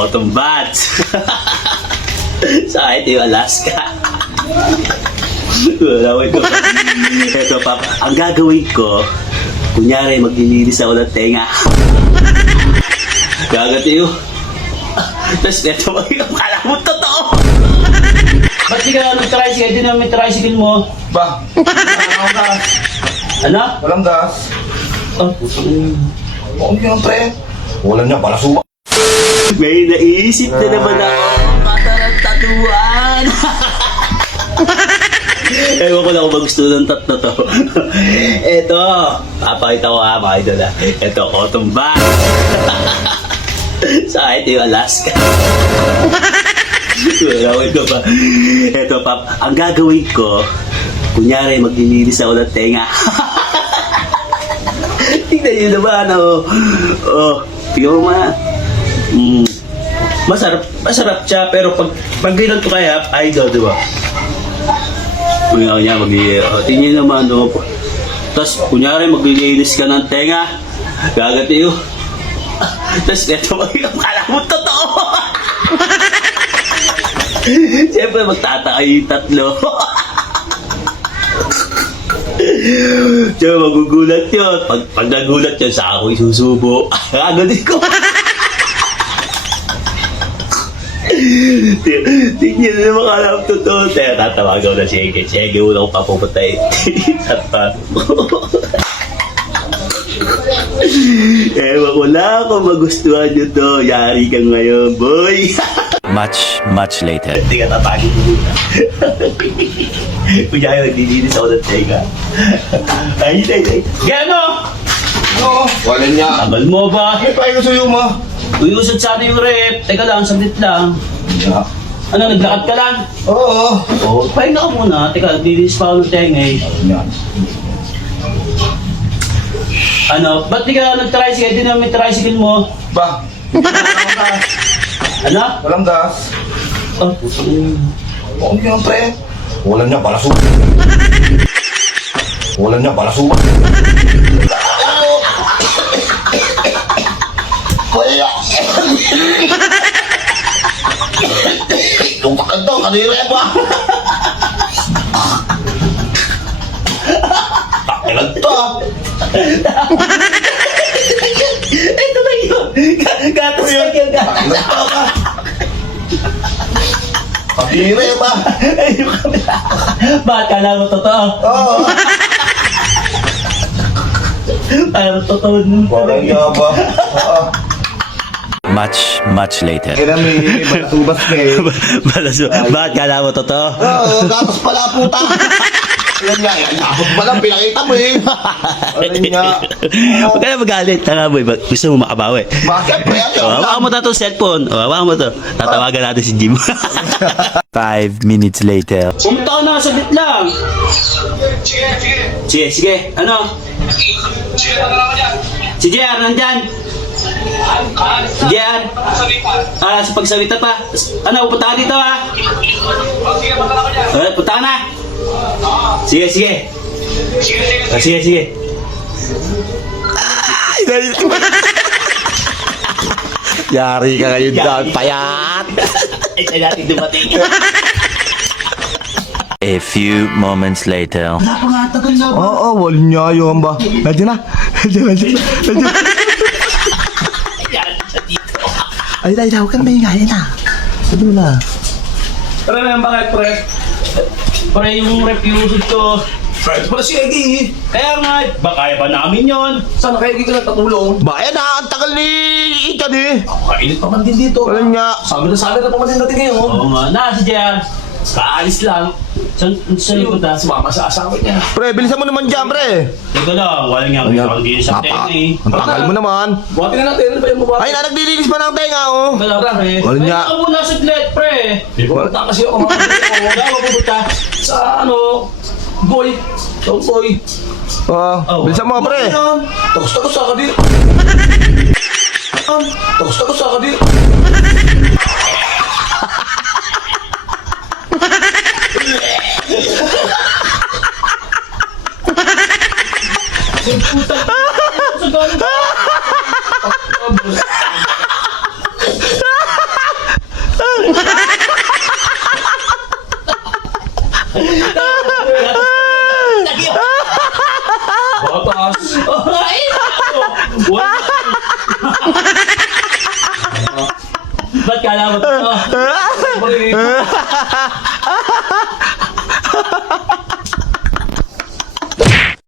cotton buds. Sa ito yung Alaska. Wala ko. Ito pa, ang gagawin ko, kunyari maglilinis ako ng tenga. Gagati yun. Tapos ito mo yung kala mo totoo. Ba't di ka nag-tricycle? Di naman may tricycle mo. Ba? Walang gas. Ano? Walang gas. Oh, putang. Oo nga pre. Wala niya, balasuba. May naisip na naman ako. Katarantatuan. Ewan ko lang kung gusto ng tatlo to. Ito, papakita ko mga idol ha. Ito, cotton bud. Sa ito yung Alaska. Wala ko pa. Ito pa, ang gagawin ko, kunyari maglilinis ako ng tenga. Tingnan nyo naman, pure man. Masarap siya, pero pag ginanto kaya, idol, di ba? Kunyari tingnan naman, tapos, kunyari maglilinis ka ng tenga, gagati yun. Tapos, eto kala mo totoo. Siyempre, magtataka yung tatlo. Siyempre, magugulat yun. Pag nagulat yun, sa ako isusubo. Kagatin ko. Tingnan na naman kala mo totoo. Kaya tatawagan ko na sige. Sige, una ko papupatay. Tatpano mo. Ewan ko lang kung magustuhan nyo to. Yari ka ngayon, boy. Much later. Hindi ka tatagin mo muna. Kunyari naglilinis ako ng tenga. Ay. Gaya mo! Oo. Wala niya. Tagal mo ba? May pahinga sa'yo mo. Uyusod sa atin yung rep. Teka lang, saglit lang. Yeah. Ano, naglakad ka lang? Oo. Oo, pahinga ka muna. Teka, naglilinis pa ako ng tenga eh. Yan. Ano, ba't di ka nag-tricycle? Di naman may tricycle mo. Ba? Walang gas. Ano? Walang gas. Oh, putang. Oo nga pre. Wala niya, balasuba. Wala niya, balasuba. Kuya! Itong takad to, kanire pa! Takilan to ah! Ito na yun! Gatas na yun! Takilan to ah! Kanire pa! Ayun ka na! Bakit kala mo totoo? Oo! Kala mo totoo nun. Parang nga ba? Oo! Much later. Kaya may balasubas ka eh. Bakit kala mo totoo? Oo, gatas pala puta! Alam nga, dapat pa lang pinakita mo eh. Alam nga. Huwag ka na magalit. Tanga boy, gusto mo makabawi. Bakit pre? Hawakan mo na itong cellphone. Hawakan mo ito. Tatawagan natin si Jim. 5 minutes later. Pumunta ka na, saglit lang. Sige. Ano? Si JR, nandyan. Si JR. Sa pagsalita pa. Ano, punta ka dito ha? Punta ka na. Sige. Sige. Yari ka ngayon down, payat! Ito natin dumating. A few moments later. Oo, wala niya yun ba? Nandiyan na. Yan siya dito. Ay, huwag ka na maingay na. Sabi mo na. Pero naman bakit pre? Pre yung refuse ko. Friends pala si Eggy. Kaya nga, kaya ba namin yon? Sana kay Eggy ka nagtatulong? Bayan na, ang tagal ni Ikan eh. Kainit pa man din dito. Wala nga. Sabi na pa man din natin ngayon. Oo nga, na si JR. Kaalis lang. Saan yung punta? Sumama sa asawa niya. Pre, bilisan mo naman dyan, pre. Teka lang, walang nga kami din sa tenga eh. Ang tagal mo naman. Buhatin na natin, ano ba yung buhatin? Ay, naglilinis pa ng tenga, oh. Wala pre. Wala nga. Ay, muna sa glet, pre. Pupunta kasi ako mga Wala ako pupunta sa boy. Boy. Oh, bilisan mo, pre. Takos-takos sa kadir. Takos-takos sa kadir. Puta. Sa galing. Batas. Ay, nako! Wala. Ba't kala mo to?